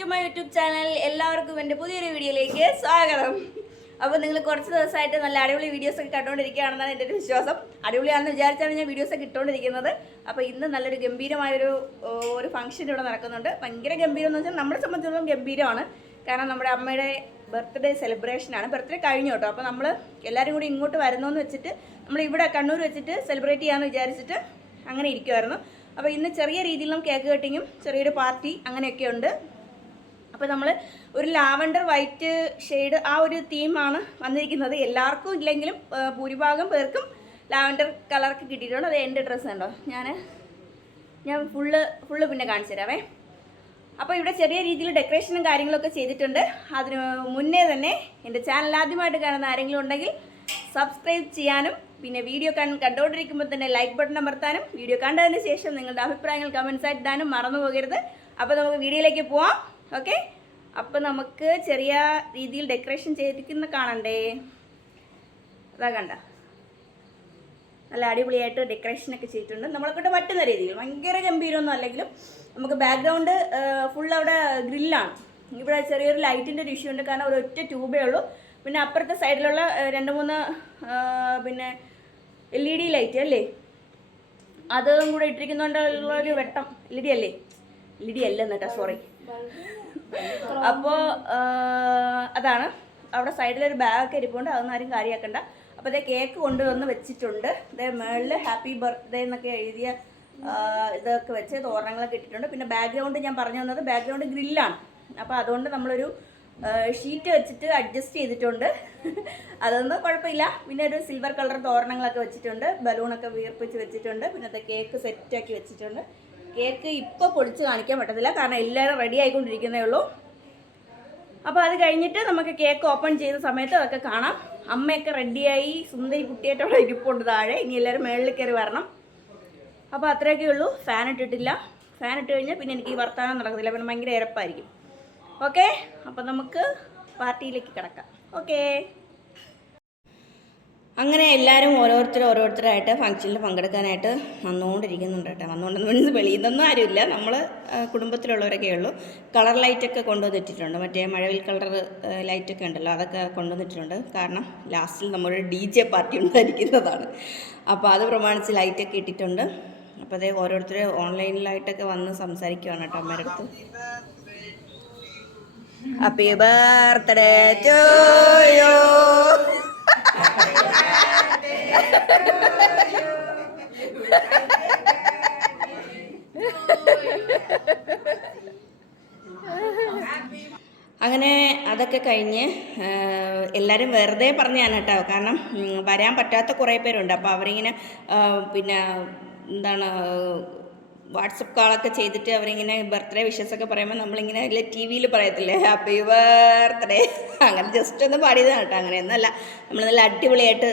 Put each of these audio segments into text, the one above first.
To my YouTube channel. എല്ലാവർക്കും എൻ്റെ പുതിയൊരു വീഡിയോയിലേക്ക് സ്വാഗതം. അപ്പോൾ നിങ്ങൾ കുറച്ച് ദിവസമായിട്ട് നല്ല അടിപൊളി വീഡിയോസൊക്കെ കണ്ടുകൊണ്ടിരിക്കുകയാണെന്നാണ് എൻ്റെ ഒരു വിശ്വാസം. അടിപൊളിയാണെന്ന് വിചാരിച്ചാണ് ഞാൻ വീഡിയോസൊക്കെ ഇട്ടുകൊണ്ടിരിക്കുന്നത്. അപ്പോൾ ഇന്ന് നല്ലൊരു ഗംഭീരമായൊരു ഫംഗ്ഷൻ ഇവിടെ നടക്കുന്നുണ്ട്. ഭയങ്കര ഗംഭീരം എന്ന് വെച്ചാൽ നമ്മളെ സംബന്ധിച്ചിടത്തോളം ഗംഭീരമാണ്. കാരണം നമ്മുടെ അമ്മയുടെ ബർത്ത്ഡേ സെലിബ്രേഷനാണ്. ബർത്ത്ഡേ കഴിഞ്ഞു കേട്ടോ. അപ്പോൾ നമ്മൾ എല്ലാവരും കൂടി ഇങ്ങോട്ട് വരുന്നതെന്ന് വെച്ചിട്ട് നമ്മൾ ഇവിടെ കണ്ണൂർ വെച്ചിട്ട് സെലിബ്രേറ്റ് ചെയ്യാമെന്ന് വിചാരിച്ചിട്ട് അങ്ങനെ ഇരിക്കുമായിരുന്നു. അപ്പോൾ ഇന്ന് ചെറിയ രീതിയിലും കേക്ക് കട്ടിങ്ങും ചെറിയൊരു പാർട്ടി അങ്ങനെയൊക്കെ ഉണ്ട്. അപ്പോൾ നമ്മൾ ഒരു ലാവൻഡർ വൈറ്റ് ഷെയ്ഡ് ആ ഒരു തീമാണ് വന്നിരിക്കുന്നത്. എല്ലാവർക്കും ഇല്ലെങ്കിലും ഭൂരിഭാഗം പേർക്കും ലാവൻഡർ കളർക്ക് കിട്ടിയിട്ടുണ്ട്. അത് എൻ്റെ ഡ്രസ്സ് ഉണ്ടോ, ഞാൻ ഫുള്ള് പിന്നെ കാണിച്ചു തരാവേ. അപ്പോൾ ഇവിടെ ചെറിയ രീതിയിൽ ഡെക്കറേഷനും കാര്യങ്ങളൊക്കെ ചെയ്തിട്ടുണ്ട്. അതിന് മുന്നേ തന്നെ എൻ്റെ ചാനൽ ആദ്യമായിട്ട് കാണുന്ന ആരെങ്കിലും ഉണ്ടെങ്കിൽ സബ്സ്ക്രൈബ് ചെയ്യാനും പിന്നെ വീഡിയോ കണ്ടുകൊണ്ടിരിക്കുമ്പോൾ തന്നെ ലൈക്ക് ബട്ടൺ അമർത്താനും വീഡിയോ കണ്ടതിന് ശേഷം നിങ്ങളുടെ അഭിപ്രായങ്ങൾ കമൻസ് ആയിട്ട് ഇടാനും മറന്നു പോകരുത്. അപ്പോൾ നമുക്ക് വീഡിയോയിലേക്ക് പോവാം. ഓക്കെ, അപ്പോൾ നമുക്ക് ചെറിയ രീതിയിൽ ഡെക്കറേഷൻ ചെയ്തിരിക്കുന്ന കാണണ്ടേ? അതാ കണ്ട, നല്ല അടിപൊളിയായിട്ട് ഡെക്കറേഷനൊക്കെ ചെയ്തിട്ടുണ്ട്. നമ്മളെക്കൊണ്ട് പറ്റുന്ന രീതിയിൽ, ഭയങ്കര ഗംഭീരമൊന്നും അല്ലെങ്കിലും. നമുക്ക് ബാക്ക്ഗ്രൗണ്ട് ഫുൾ അവിടെ ഗ്രില്ലാണ്. ഇവിടെ ചെറിയൊരു ലൈറ്റിൻ്റെ ഒരു ഇഷ്യൂ ഉണ്ട്, കാരണം ഒരു ഒറ്റ ട്യൂബേ ഉള്ളൂ. പിന്നെ അപ്പുറത്തെ സൈഡിലുള്ള 2-3 പിന്നെ LED ലൈറ്റ് അല്ലേ, അതും കൂടെ ഇട്ടിരിക്കുന്നതുകൊണ്ടുള്ളൊരു വെട്ടം. LED അല്ലെന്ന് കേട്ടോ, സോറി. അപ്പോൾ അതാണ്. അവിടെ സൈഡിലൊരു ബാഗൊക്കെ ഇരിപ്പുണ്ട്, അതൊന്നും ആരും കാര്യമാക്കണ്ട. അപ്പോൾ അതേ കേക്ക് കൊണ്ടുവന്ന് വെച്ചിട്ടുണ്ട്. അതേ മേളിൽ ഹാപ്പി ബർത്ത്ഡേ എന്നൊക്കെ എഴുതിയ ഇതൊക്കെ വെച്ച് തോരണങ്ങളൊക്കെ ഇട്ടിട്ടുണ്ട്. പിന്നെ ബാക്ക്ഗ്രൗണ്ട് ഞാൻ പറഞ്ഞു തന്നത് ബാക്ക്ഗ്രൗണ്ട് ഗ്രില്ലാണ്. അപ്പോൾ അതുകൊണ്ട് നമ്മളൊരു ഷീറ്റ് വെച്ചിട്ട് അഡ്ജസ്റ്റ് ചെയ്തിട്ടുണ്ട്. അതൊന്നും കുഴപ്പമില്ല. പിന്നെ ഒരു സിൽവർ കളർ തോരണങ്ങളൊക്കെ വെച്ചിട്ടുണ്ട്, ബലൂണൊക്കെ വീർപ്പിച്ച് വെച്ചിട്ടുണ്ട്. പിന്നെ അത് കേക്ക് സെറ്റാക്കി വെച്ചിട്ടുണ്ട്. കേക്ക് ഇപ്പോൾ പൊടിച്ച് കാണിക്കാൻ പറ്റത്തില്ല, കാരണം എല്ലാവരും റെഡി ആയിക്കൊണ്ടിരിക്കുന്നേ ഉള്ളൂ. അപ്പോൾ അത് കഴിഞ്ഞിട്ട് നമുക്ക് കേക്ക് ഓപ്പൺ ചെയ്ത സമയത്ത് അതൊക്കെ കാണാം. അമ്മയൊക്കെ റെഡിയായി സുന്ദരി കുട്ടിയായിട്ട് അവിടെ ഇരിപ്പുണ്ട് താഴെ. ഇനി എല്ലാവരും മേളിൽ കയറി വരണം. അപ്പോൾ അത്രയൊക്കെ ഉള്ളൂ. ഫാൻ ഇട്ടിട്ടില്ല. ഫാൻ ഇട്ട് കഴിഞ്ഞാൽ പിന്നെ എനിക്ക് ഈ വർത്താനം നടക്കത്തില്ല, പിന്നെ ഭയങ്കര ഇരപ്പായിരിക്കും. ഓക്കെ, അപ്പോൾ നമുക്ക് പാർട്ടിയിലേക്ക് കിടക്കാം. ഓക്കെ, അങ്ങനെ എല്ലാവരും ഓരോരുത്തരായിട്ട് ഫംഗ്ഷനിൽ പങ്കെടുക്കാനായിട്ട് വന്നുകൊണ്ടിരിക്കുന്നുണ്ട് കേട്ടോ. വന്നുകൊണ്ടെന്ന് മീൻസ് വെളിയിൽ നിന്നൊന്നും ആരുമില്ല, നമ്മൾ കുടുംബത്തിലുള്ളവരൊക്കെ ഉള്ളൂ. കളർ ലൈറ്റൊക്കെ കൊണ്ടുവന്നിട്ടിട്ടുണ്ട്. മറ്റേ മഴവിൽ കളർ ലൈറ്റൊക്കെ ഉണ്ടല്ലോ, അതൊക്കെ കൊണ്ടുവന്നിട്ടുണ്ട്. കാരണം ലാസ്റ്റിൽ നമ്മളൊരു DJ പാർട്ടി ഉണ്ടായിരിക്കുന്നതാണ്. അപ്പോൾ അത് പ്രമാണിച്ച് ലൈറ്റൊക്കെ ഇട്ടിട്ടുണ്ട്. അപ്പോൾ അതേ ഓരോരുത്തർ ഓൺലൈനിലായിട്ടൊക്കെ വന്ന് സംസാരിക്കുവാണ് കേട്ടോ അമ്മയുടെ അടുത്ത്. Happy birthday to you. അങ്ങനെ അതൊക്കെ കഴിഞ്ഞ് എല്ലാവരും വെറുതെ പറഞ്ഞാണ് കേട്ടോ. കാരണം വരാൻ പറ്റാത്ത കുറേ പേരുണ്ട്. അപ്പോൾ അവരിങ്ങനെ പിന്നെ എന്താണ് വാട്സപ്പ് കോളൊക്കെ ചെയ്തിട്ട് അവരിങ്ങനെ ബർത്ത്ഡേ വിഷസൊക്കെ പറയുമ്പോൾ നമ്മളിങ്ങനെ TV പറയത്തില്ലേ ഹാപ്പി ബർത്ത്ഡേ, അങ്ങനെ ജസ്റ്റ് ഒന്ന് പാടിയതാണ് കേട്ടോ. അങ്ങനെയൊന്നുമല്ല, നമ്മൾ നല്ല അടിപൊളിയായിട്ട്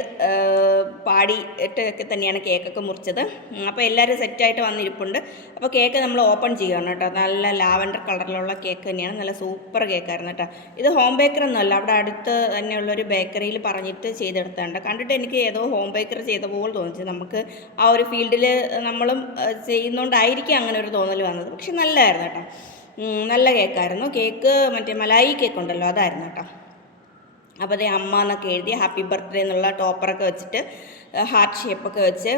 പാടിയിട്ടൊക്കെ തന്നെയാണ് കേക്കൊക്കെ മുറിച്ചത്. അപ്പോൾ എല്ലാവരും സെറ്റായിട്ട് വന്നിരിപ്പുണ്ട്. അപ്പോൾ കേക്ക് നമ്മൾ ഓപ്പൺ ചെയ്യുകയാണ് കേട്ടോ. നല്ല ലാവൻഡർ കളറിലുള്ള കേക്ക് തന്നെയാണ്, നല്ല സൂപ്പർ കേക്കായിരുന്നു കേട്ടോ. ഇത് ഹോം ബേക്കറൊന്നുമല്ല, അവിടെ അടുത്ത് തന്നെയുള്ളൊരു ബേക്കറിയിൽ പറഞ്ഞിട്ട് ചെയ്തെടുത്താണ്ട്. കണ്ടിട്ട് എനിക്ക് ഏതോ ഹോം ബേക്കർ ചെയ്ത പോലെ തോന്നിച്ചു. നമുക്ക് ആ ഒരു ഫീൽഡിൽ നമ്മളും ചെയ്യുന്നതുകൊണ്ടായിരിക്കും അങ്ങനെ ഒരു തോന്നൽ വന്നത്. പക്ഷെ നല്ലതായിരുന്നു കേട്ടോ, നല്ല കേക്കായിരുന്നു. കേക്ക് മറ്റേ മലായി കേക്ക് ഉണ്ടല്ലോ, അതായിരുന്നു കേട്ടോ. അപ്പോൾ അതേ അമ്മ എന്നൊക്കെ എഴുതി ഹാപ്പി ബർത്ത്ഡേ എന്നുള്ള ടോപ്പറൊക്കെ വെച്ചിട്ട് ഹാർട്ട് ഷേപ്പൊക്കെ വെച്ച്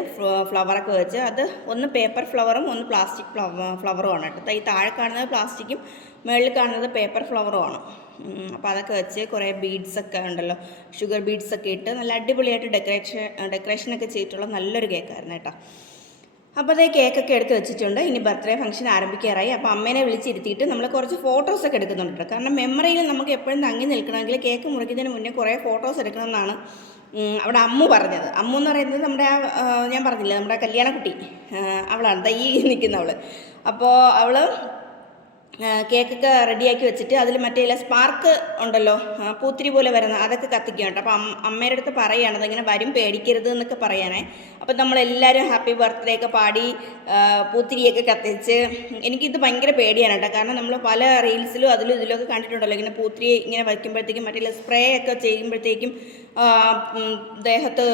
ഫ്ലവറൊക്കെ വെച്ച്, അത് ഒന്ന് പേപ്പർ ഫ്ലവറും ഒന്ന് പ്ലാസ്റ്റിക് ഫ്ലവറുമാണ് കേട്ടോ. ഈ താഴെ കാണുന്നത് പ്ലാസ്റ്റിക്കും മുകളിൽ കാണുന്നത് പേപ്പർ ഫ്ലവറുമാണ്. അപ്പോൾ അതൊക്കെ വെച്ച് കുറേ ബീഡ്സൊക്കെ ഉണ്ടല്ലോ, ഷുഗർ ബീഡ്സൊക്കെ ഇട്ട് നല്ല അടിപൊളിയായിട്ട് ഡെക്കറേഷനൊക്കെ ചെയ്തിട്ടുള്ള നല്ലൊരു കേക്കായിരുന്നു കേട്ടോ. അപ്പോൾ അതേ കേക്കൊക്കെ എടുത്ത് വെച്ചിട്ടുണ്ട്. ഇനി ബർത്ത്ഡേ ഫംഗ്ഷൻ ആരംഭിക്കാറായി. അപ്പോൾ അമ്മേനെ വിളിച്ചിരുത്തിയിട്ട് നമ്മൾ കുറച്ച് ഫോട്ടോസൊക്കെ എടുക്കുന്നുണ്ട്. കാരണം മെമ്മറിയിൽ നമുക്ക് എപ്പോഴും തങ്ങി നിൽക്കണമെങ്കിൽ കേക്ക് മുറിക്കുന്നതിന് മുന്നേ കുറേ ഫോട്ടോസ് എടുക്കണമെന്നാണ് അവിടെ അമ്മു പറഞ്ഞത്. അമ്മു എന്ന് പറയുന്നത് നമ്മുടെ ഞാൻ പറഞ്ഞില്ല, നമ്മുടെ കല്യാണക്കുട്ടി, അവളാണ് ഈ നിൽക്കുന്നവൾ. അപ്പോൾ അവൾ കേക്കൊക്കെ റെഡിയാക്കി വെച്ചിട്ട് അതിൽ മറ്റേ സ്പാർക്ക് ഉണ്ടല്ലോ, പൂത്തിരി പോലെ വരുന്ന, അതൊക്കെ കത്തിക്കുക കേട്ടോ. അപ്പോൾ അമ്മയുടെ അടുത്ത് പറയുകയാണ് അതിങ്ങനെ വരും, പേടിക്കരുത് എന്നൊക്കെ പറയാനേ. അപ്പോൾ നമ്മളെല്ലാവരും ഹാപ്പി ബർത്ത്ഡേ ഒക്കെ പാടി പൂത്തിരിയൊക്കെ കത്തിച്ച്. എനിക്കിത് ഭയങ്കര പേടിയാണ് കേട്ടോ. കാരണം നമ്മൾ പല റീൽസിലും അതിലും ഇതിലൊക്കെ കണ്ടിട്ടുണ്ടല്ലോ, ഇങ്ങനെ പൂത്തിരി ഇങ്ങനെ വയ്ക്കുമ്പോഴത്തേക്കും മറ്റേ സ്പ്രേ ഒക്കെ ചെയ്യുമ്പോഴത്തേക്കും ദേഹത്ത്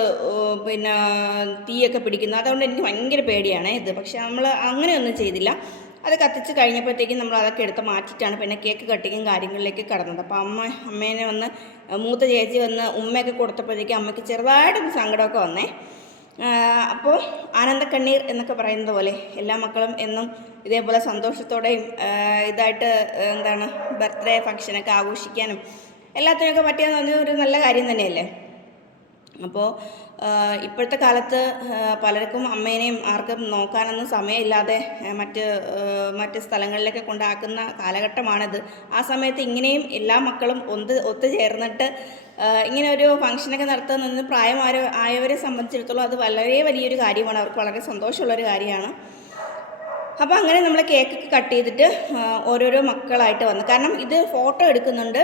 പിന്നെ തീയൊക്കെ പിടിക്കുന്നു. അതുകൊണ്ട് എനിക്ക് ഭയങ്കര പേടിയാണ് ഇത്. പക്ഷെ നമ്മൾ അങ്ങനെയൊന്നും ചെയ്തില്ല. അത് കത്തിച്ച് കഴിഞ്ഞപ്പോഴത്തേക്കും നമ്മൾ അതൊക്കെ എടുത്ത് മാറ്റിയിട്ടാണ് പിന്നെ കേക്ക് കട്ടിങ്ങും കാര്യങ്ങളിലേക്ക് കടന്നത്. അപ്പോൾ അമ്മേനെ വന്ന് മൂത്ത ചേച്ചി വന്ന് ഉമ്മയൊക്കെ കൊടുത്തപ്പോഴത്തേക്കും അമ്മയ്ക്ക് ചെറുതായിട്ടൊന്ന് സങ്കടമൊക്കെ വന്നേ. അപ്പോൾ ആനന്ദക്കണ്ണീർ എന്നൊക്കെ പറയുന്നത് പോലെ എല്ലാ മക്കളും എന്നും ഇതേപോലെ സന്തോഷത്തോടെയും ഇതായിട്ട് എന്താണ് ബർത്ത്ഡേ ഫംഗ്ഷനൊക്കെ ആഘോഷിക്കാനും എല്ലാത്തിനൊക്കെ പറ്റിയെന്ന് പറഞ്ഞാൽ ഒരു നല്ല കാര്യം തന്നെയല്ലേ. അപ്പോൾ ഇപ്പോഴത്തെ കാലത്ത് പലർക്കും അമ്മേനെയും ആർക്കും നോക്കാനൊന്നും സമയമില്ലാതെ മറ്റ് സ്ഥലങ്ങളിലൊക്കെ കൊണ്ടാക്കുന്ന കാലഘട്ടമാണിത്. ആ സമയത്ത് ഇങ്ങനെയും എല്ലാ മക്കളും ഒത്തുചേർന്നിട്ട് ഇങ്ങനെ ഒരു ഫംഗ്ഷനൊക്കെ നടത്തുന്നത് ആയവരെ സംബന്ധിച്ചിടത്തോളം അത് വളരെ വലിയൊരു കാര്യമാണ്, അവർക്ക് വളരെ സന്തോഷമുള്ളൊരു കാര്യമാണ്. അപ്പോൾ അങ്ങനെ നമ്മൾ കേക്കൊക്കെ കട്ട് ചെയ്തിട്ട് ഓരോരോ മക്കളായിട്ട് വന്നു. കാരണം ഇത് ഫോട്ടോ എടുക്കുന്നുണ്ട്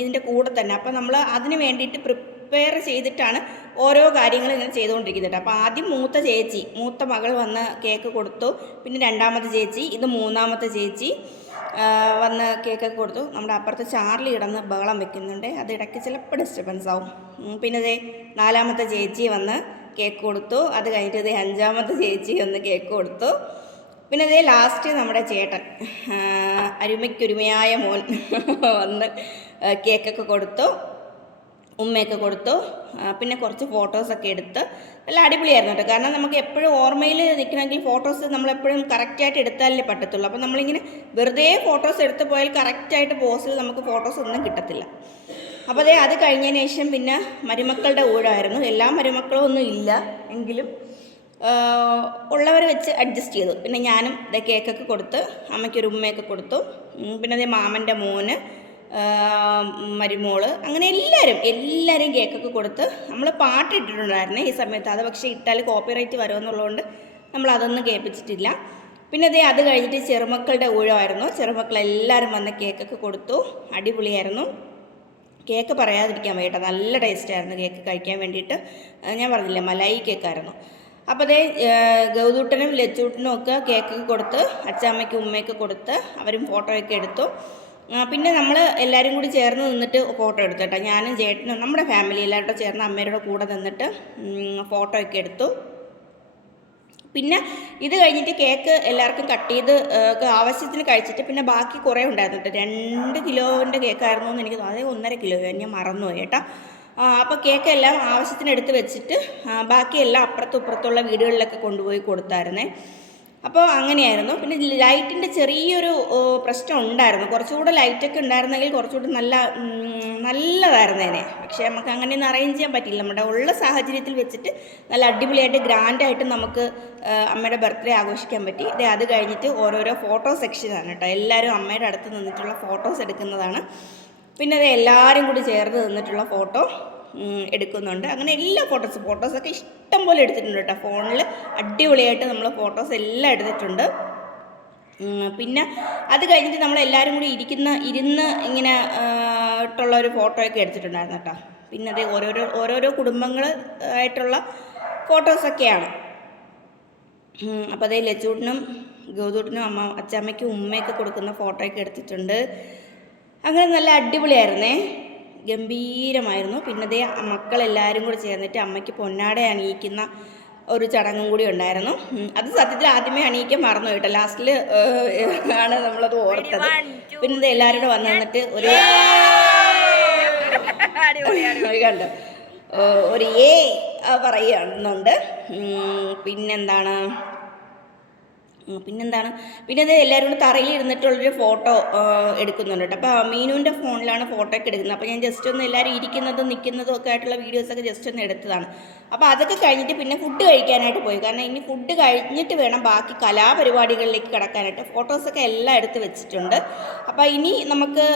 ഇതിൻ്റെ കൂടെ തന്നെ. അപ്പോൾ നമ്മൾ അതിന് വേണ്ടിയിട്ട് പ്രിപ്പയർ ചെയ്തിട്ടാണ് ഓരോ കാര്യങ്ങളും ഇങ്ങനെ ചെയ്തുകൊണ്ടിരിക്കുന്നത്. അപ്പോൾ ആദ്യം മൂത്ത മകൾ വന്ന് കേക്ക് കൊടുത്തു. പിന്നെ രണ്ടാമത്തെ ചേച്ചി, ഇത് മൂന്നാമത്തെ ചേച്ചി വന്ന് കേക്കൊക്കെ കൊടുത്തു. നമ്മുടെ അപ്പുറത്ത് ചാർലി കിടന്ന് ബഹളം വെക്കുന്നുണ്ട്, അത് ഇടയ്ക്ക് ചിലപ്പോൾ ഡിസ്റ്റർബൻസ് ആവും. പിന്നെ ഇതേ നാലാമത്തെ ചേച്ചി വന്ന് കേക്ക് കൊടുത്തു. അത് കഴിഞ്ഞിട്ട് ഇതേ അഞ്ചാമത്തെ ചേച്ചി വന്ന് കേക്ക് കൊടുത്തു. പിന്നെ ഇതേ ലാസ്റ്റ് നമ്മുടെ ചേട്ടൻ അരുമയ്ക്കൊരുമയായ മോൻ വന്ന് കേക്കൊക്കെ കൊടുത്തു, ഉമ്മയൊക്കെ കൊടുത്തു. പിന്നെ കുറച്ച് ഫോട്ടോസൊക്കെ എടുത്ത് നല്ല അടിപൊളിയായിരുന്നു കേട്ടോ. കാരണം നമുക്ക് എപ്പോഴും ഓർമ്മയിൽ നിൽക്കണമെങ്കിൽ ഫോട്ടോസ് നമ്മളെപ്പോഴും കറക്റ്റായിട്ട് എടുത്താലേ പറ്റത്തുള്ളൂ. അപ്പോൾ നമ്മളിങ്ങനെ വെറുതെ ഫോട്ടോസ് എടുത്ത് പോയാൽ കറക്റ്റായിട്ട് പോസിൽ നമുക്ക് ഫോട്ടോസ് ഒന്നും കിട്ടത്തില്ല. അപ്പോൾ അത് കഴിഞ്ഞതിന് ശേഷം പിന്നെ മരുമക്കളുടെ ഊഴമായിരുന്നു. എല്ലാ മരുമക്കളും ഒന്നും ഇല്ല എങ്കിലും ഉള്ളവരെ വെച്ച് അഡ്ജസ്റ്റ് ചെയ്തു. പിന്നെ ഞാനും കേക്കൊക്കെ കൊടുത്ത് അമ്മയ്ക്കൊരു ഉമ്മയൊക്കെ കൊടുത്തു. പിന്നെ മാമൻ്റെ മോന്, മരുമോള്, അങ്ങനെ എല്ലാവരും കേക്കൊക്കെ കൊടുത്ത് നമ്മൾ പാട്ടിട്ടിട്ടുണ്ടായിരുന്നു ഈ സമയത്ത്. അത് പക്ഷേ ഇട്ടാൽ കോപ്പിറൈറ്റ് വരുമെന്നുള്ളതുകൊണ്ട് നമ്മൾ അതൊന്നും കേൾപ്പിച്ചിട്ടില്ല. പിന്നെ അത് കഴിഞ്ഞിട്ട് ചെറുമക്കളുടെ ഊഴമായിരുന്നു. ചെറുമക്കളെല്ലാവരും വന്ന് കേക്കൊക്കെ കൊടുത്തു. അടിപൊളിയായിരുന്നു. കേക്ക് പറയാതിരിക്കാൻ വേണ്ടിയിട്ട് നല്ല ടേസ്റ്റായിരുന്നു കേക്ക് കഴിക്കാൻ വേണ്ടിയിട്ട്. ഞാൻ പറഞ്ഞില്ലേ മലായി കേക്കായിരുന്നു. അപ്പോൾ ഗൗതൂട്ടനും ലച്ചൂട്ടനും ഒക്കെ കേക്കൊക്കെ കൊടുത്ത് അച്ചാമ്മയ്ക്കും ഉമ്മയൊക്കെ കൊടുത്ത് അവരും ഫോട്ടോയൊക്കെ എടുത്തു. പിന്നെ നമ്മൾ എല്ലാവരും കൂടി ചേർന്ന് നിന്നിട്ട് ഫോട്ടോ എടുത്തു കേട്ടോ. ഞാനും ചേട്ടനും നമ്മുടെ ഫാമിലി എല്ലാവരും ചേർന്ന് അമ്മയുടെ കൂടെ നിന്നിട്ട് ഫോട്ടോയൊക്കെ എടുത്തു. പിന്നെ ഇത് കഴിഞ്ഞിട്ട് കേക്ക് എല്ലാവർക്കും കട്ട് ചെയ്ത് ആവശ്യത്തിന് കഴിച്ചിട്ട് പിന്നെ ബാക്കി കുറേ ഉണ്ടായിരുന്നു കേട്ടോ. 2 കിലോൻ്റെ കേക്കായിരുന്നു എന്ന് എനിക്ക് തോന്നുന്നത്, 1.5 കിലോ ഞാൻ മറന്നുപോയി കേട്ടോ. അപ്പോൾ കേക്കെല്ലാം ആവശ്യത്തിന് എടുത്ത് വെച്ചിട്ട് ബാക്കിയെല്ലാം അപ്പുറത്തും ഇപ്പുറത്തുള്ള വീടുകളിലൊക്കെ കൊണ്ടുപോയി കൊടുത്തായിരുന്നേ. അപ്പോൾ അങ്ങനെയായിരുന്നു. പിന്നെ ലൈറ്റിൻ്റെ ചെറിയൊരു പ്രശ്നം ഉണ്ടായിരുന്നു. കുറച്ചുകൂടെ ലൈറ്റൊക്കെ ഉണ്ടായിരുന്നെങ്കിൽ കുറച്ചുകൂടി നല്ലതായിരുന്നേനെ. പക്ഷേ നമുക്ക് അങ്ങനെയൊന്നും അറേഞ്ച് ചെയ്യാൻ പറ്റില്ല. നമ്മുടെ ഉള്ള സാഹചര്യത്തിൽ വെച്ചിട്ട് നല്ല അടിപൊളിയായിട്ട് ഗ്രാൻഡായിട്ട് നമുക്ക് അമ്മയുടെ ബർത്ത്ഡേ ആഘോഷിക്കാൻ പറ്റി. അത് കഴിഞ്ഞിട്ട് ഓരോരോ ഫോട്ടോ സെക്ഷനാണ് കേട്ടോ. എല്ലാവരും അമ്മയുടെ അടുത്ത് നിന്നിട്ടുള്ള ഫോട്ടോസ് എടുക്കുന്നതാണ്. പിന്നെ എല്ലാവരും കൂടി ചേർന്ന് നിന്നിട്ടുള്ള ഫോട്ടോ എടുക്കുന്നുണ്ട്. അങ്ങനെ എല്ലാ ഫോട്ടോസൊക്കെ ഇഷ്ടം പോലെ എടുത്തിട്ടുണ്ട് കേട്ടോ. ഫോണിൽ അടിപൊളിയായിട്ട് നമ്മൾ ഫോട്ടോസ് എല്ലാം എടുത്തിട്ടുണ്ട്. പിന്നെ അത് കഴിഞ്ഞിട്ട് നമ്മളെല്ലാവരും കൂടി ഇരുന്ന് ഇങ്ങനെ ആയിട്ടുള്ള ഒരു ഫോട്ടോയൊക്കെ എടുത്തിട്ടുണ്ടായിരുന്നു കേട്ടോ. പിന്നെ ഓരോരോ കുടുംബങ്ങൾ ആയിട്ടുള്ള ഫോട്ടോസൊക്കെയാണ്. അപ്പോൾ ലച്ചൂട്ടിനും ഗൗതൂട്ടിനും അച്ചാമ്മയ്ക്കും ഉമ്മയൊക്കെ കൊടുക്കുന്ന ഫോട്ടോയൊക്കെ എടുത്തിട്ടുണ്ട്. അങ്ങനെ നല്ല അടിപൊളിയായിരുന്നേ, ഗംഭീരമായിരുന്നു. പിന്നെ മക്കളെല്ലാവരും കൂടി ചേർന്നിട്ട് അമ്മയ്ക്ക് പൊന്നാട അണിയിക്കുന്ന ഒരു ചടങ്ങും കൂടി ഉണ്ടായിരുന്നു. അത് സത്യത്തിൽ ആദ്യമേ അണിയിക്കാൻ മറന്നു കേട്ടോ. ലാസ്റ്റിൽ ആണ് നമ്മളത് ഓർത്തത്. പിന്നെ എല്ലാവരും കൂടെ വന്ന് നിന്നിട്ട് ഒരു കണ്ടോ ഒരു പറയുന്നുണ്ട്. പിന്നെന്താണ് പിന്നെ എല്ലാവരും കൂടെ തറയിൽ ഇരുന്നിട്ടുള്ളൊരു ഫോട്ടോ എടുക്കുന്നുണ്ട് കേട്ടോ. അപ്പോൾ മീനുവിൻ്റെ ഫോണിലാണ് ഫോട്ടോ ഒക്കെ എടുക്കുന്നത്. അപ്പോൾ ഞാൻ ജസ്റ്റ് ഒന്ന് എല്ലാവരും ഇരിക്കുന്നതും നിൽക്കുന്നതും ഒക്കെ ആയിട്ടുള്ള വീഡിയോസൊക്കെ ജസ്റ്റ് ഒന്ന് എടുത്തതാണ്. അപ്പോൾ അതൊക്കെ കഴിഞ്ഞിട്ട് പിന്നെ ഫുഡ് കഴിക്കാനായിട്ട് പോയി. കാരണം ഇനി ഫുഡ് കഴിഞ്ഞിട്ട് വേണം ബാക്കി കലാപരിപാടികളിലേക്ക് കിടക്കാനായിട്ട്. ഫോട്ടോസൊക്കെ എല്ലാം എടുത്ത് വെച്ചിട്ടുണ്ട്. അപ്പോൾ ഇനി നമുക്ക്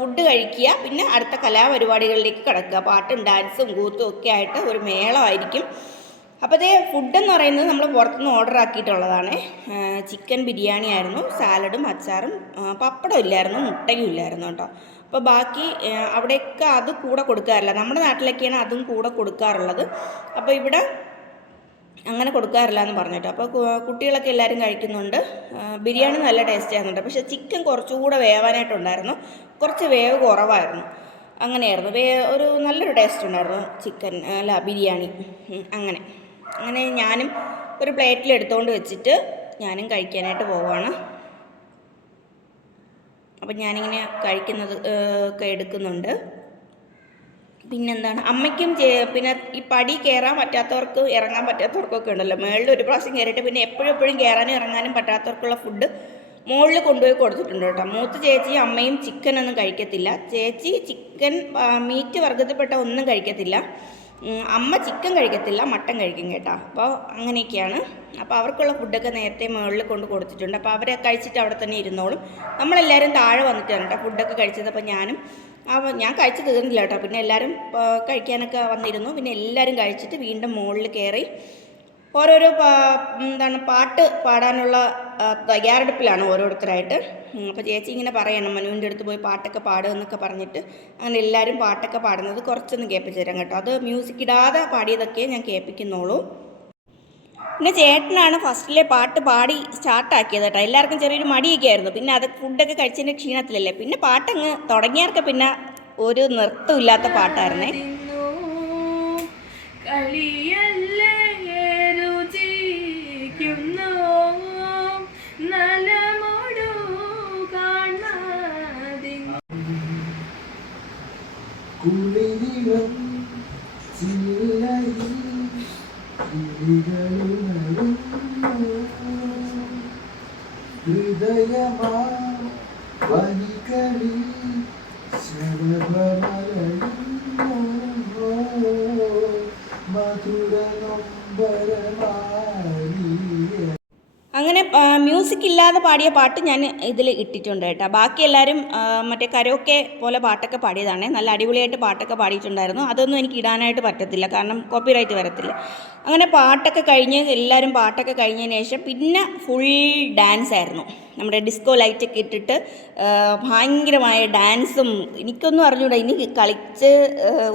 ഫുഡ് കഴിക്കുക, പിന്നെ അടുത്ത കലാപരിപാടികളിലേക്ക് കിടക്കുക. പാട്ടും ഡാൻസും കൂത്തും ഒക്കെ ആയിട്ട് ഒരു മേളമായിരിക്കും. അപ്പോൾ ഫുഡെന്ന് പറയുന്നത് നമ്മൾ പുറത്തുനിന്ന് ഓർഡർ ആക്കിയിട്ടുള്ളതാണ്. ചിക്കൻ ബിരിയാണി ആയിരുന്നു, സാലഡും അച്ചാറും, പപ്പടം ഇല്ലായിരുന്നു, മുട്ടയും ഇല്ലായിരുന്നു കേട്ടോ. അപ്പോൾ ബാക്കി അവിടെയൊക്കെ അത് കൂടെ കൊടുക്കാറില്ല. നമ്മുടെ നാട്ടിലൊക്കെയാണ് അതും കൂടെ കൊടുക്കാറുള്ളത്. അപ്പോൾ ഇവിടെ അങ്ങനെ കൊടുക്കാറില്ല എന്ന് പറഞ്ഞിട്ട്. അപ്പോൾ കുട്ടികളൊക്കെ എല്ലാവരും കഴിക്കുന്നുണ്ട്. ബിരിയാണി നല്ല ടേസ്റ്റ് ആയിരുന്നുണ്ട്. പക്ഷേ ചിക്കൻ കുറച്ചുകൂടെ വേവാനായിട്ടുണ്ടായിരുന്നു, കുറച്ച് വേവ് കുറവായിരുന്നു. അങ്ങനെയായിരുന്നു. ഒരു നല്ലൊരു ടേസ്റ്റ് ഉണ്ടായിരുന്നു ബിരിയാണി. അങ്ങനെ ഞാനും ഒരു പ്ലേറ്റിൽ എടുത്തുകൊണ്ട് വെച്ചിട്ട് ഞാനും കഴിക്കാനായിട്ട് പോവുകയാണ്. അപ്പം ഞാനിങ്ങനെ കഴിക്കുന്നത് ഒക്കെ എടുക്കുന്നുണ്ട്. പിന്നെന്താണ്, അമ്മയ്ക്കും പിന്നെ ഈ പടി കയറാൻ പറ്റാത്തവർക്ക്, ഇറങ്ങാൻ പറ്റാത്തവർക്കൊക്കെ ഉണ്ടല്ലോ, മുകളിൽ ഒരു പ്രാവശ്യം കയറിയിട്ട് പിന്നെ എപ്പോഴും കയറാനും ഇറങ്ങാനും പറ്റാത്തവർക്കുള്ള ഫുഡ് മുകളിൽ കൊണ്ടുപോയി കൊടുത്തിട്ടുണ്ട് കേട്ടോ. മൂത്ത ചേച്ചിയും അമ്മയും ചിക്കനൊന്നും കഴിക്കത്തില്ല. ചേച്ചി ചിക്കൻ മീറ്റ് വർഗ്ഗത്തിൽപ്പെട്ട ഒന്നും കഴിക്കത്തില്ല. അമ്മ ചിക്കൻ കഴിക്കത്തില്ല, മട്ടൻ കഴിക്കും കേട്ടോ. അപ്പോൾ അങ്ങനെയൊക്കെയാണ്. അപ്പോൾ അവർക്കുള്ള ഫുഡൊക്കെ നേരത്തെ മുകളിൽ കൊണ്ട് കൊടുത്തിട്ടുണ്ട്. അപ്പോൾ അവരെ കഴിച്ചിട്ട് അവിടെ തന്നെ ഇരുന്നോളും. നമ്മളെല്ലാവരും താഴെ വന്നിട്ടാണ് കേട്ടോ ഫുഡൊക്കെ കഴിച്ചത്. അപ്പോൾ ഞാൻ കഴിച്ച് തീർന്നില്ല കേട്ടോ. പിന്നെ എല്ലാവരും കഴിക്കാനൊക്കെ വന്നിരുന്നു. പിന്നെ എല്ലാവരും കഴിച്ചിട്ട് വീണ്ടും മുകളിൽ കയറി ഓരോരോ പാട്ട് പാടാനുള്ള തയ്യാറെടുപ്പിലാണ് ഓരോരുത്തരായിട്ട്. അപ്പോൾ ചേച്ചി ഇങ്ങനെ പറയണം, മനുവിൻ്റെ അടുത്ത് പോയി പാട്ടൊക്കെ പാടുക എന്നൊക്കെ പറഞ്ഞിട്ട് അങ്ങനെ എല്ലാവരും പാട്ടൊക്കെ പാടുന്നത് കുറച്ചൊന്ന് കേൾപ്പിച്ച് തരാം കേട്ടോ. അത് മ്യൂസിക് ഇടാതെ പാടിയതൊക്കെ ഞാൻ കേൾപ്പിക്കുന്നുള്ളൂ. പിന്നെ ചേട്ടനാണ് ഫസ്റ്റിലെ പാട്ട് പാടി സ്റ്റാർട്ടാക്കിയത് കേട്ടോ. എല്ലാവർക്കും ചെറിയൊരു മടിയൊക്കെ ആയിരുന്നു. പിന്നെ അത് ഫുഡൊക്കെ കഴിച്ചതിൻ്റെ ക്ഷീണത്തിലല്ലേ. പിന്നെ പാട്ടങ്ങ് തുടങ്ങിയവർക്ക് പിന്നെ ഒരു നൃത്തമില്ലാത്ത പാട്ടായിരുന്നേ. ഹൃദയമാ വനികളി മധുര അങ്ങനെ മ്യൂസിക് ഇല്ലാതെ പാടിയ പാട്ട് ഞാൻ ഇതിൽ ഇട്ടിട്ടുണ്ട് കേട്ടോ. ബാക്കി എല്ലാവരും മറ്റേ കരോക്കെ പോലെ പാട്ടൊക്കെ പാടിയതാണ്. നല്ല അടിപൊളിയായിട്ട് പാട്ടൊക്കെ പാടിയിട്ടുണ്ടായിരുന്നു. അതൊന്നും എനിക്ക് ഇടാനായിട്ട് പറ്റത്തില്ല, കാരണം കോപ്പിറൈറ്റ് വരത്തില്ല. അങ്ങനെ പാട്ടൊക്കെ കഴിഞ്ഞ് എല്ലാവരും പാട്ടൊക്കെ കഴിഞ്ഞതിന് ശേഷം പിന്നെ ഫുൾ ഡാൻസ് ആയിരുന്നു. നമ്മുടെ ഡിസ്കോ ലൈറ്റൊക്കെ ഇട്ടിട്ട് ഭയങ്കരമായ ഡാൻസും എനിക്കൊന്നും അറിഞ്ഞൂടാ. ഇനി കളിച്ച്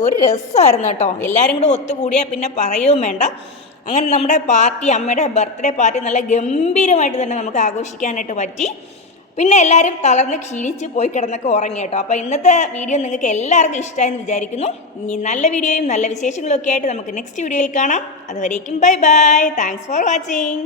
ഒരു രസമായിരുന്നു കേട്ടോ. എല്ലാവരും കൂടെ ഒത്തുകൂടിയാൽ പിന്നെ പറയുകയും വേണ്ട. അങ്ങനെ നമ്മുടെ പാർട്ടി, അമ്മയുടെ ബർത്ത്ഡേ പാർട്ടി നല്ല ഗംഭീരമായിട്ട് തന്നെ നമുക്ക് ആഘോഷിക്കാനായിട്ട് പറ്റി. പിന്നെ എല്ലാവരും തളർന്ന് ക്ഷീണിച്ച് പോയി കിടന്നൊക്കെ ഉറങ്ങി കേട്ടോ. അപ്പോൾ ഇന്നത്തെ വീഡിയോ നിങ്ങൾക്ക് എല്ലാവർക്കും ഇഷ്ടമായെന്ന് വിചാരിക്കുന്നു. ഇനി നല്ല വീഡിയോയും നല്ല വിശേഷങ്ങളും ഒക്കെ ആയിട്ട് നമുക്ക് നെക്സ്റ്റ് വീഡിയോയിൽ കാണാം. അതുവരേക്കും bye bye. Thanks for watching.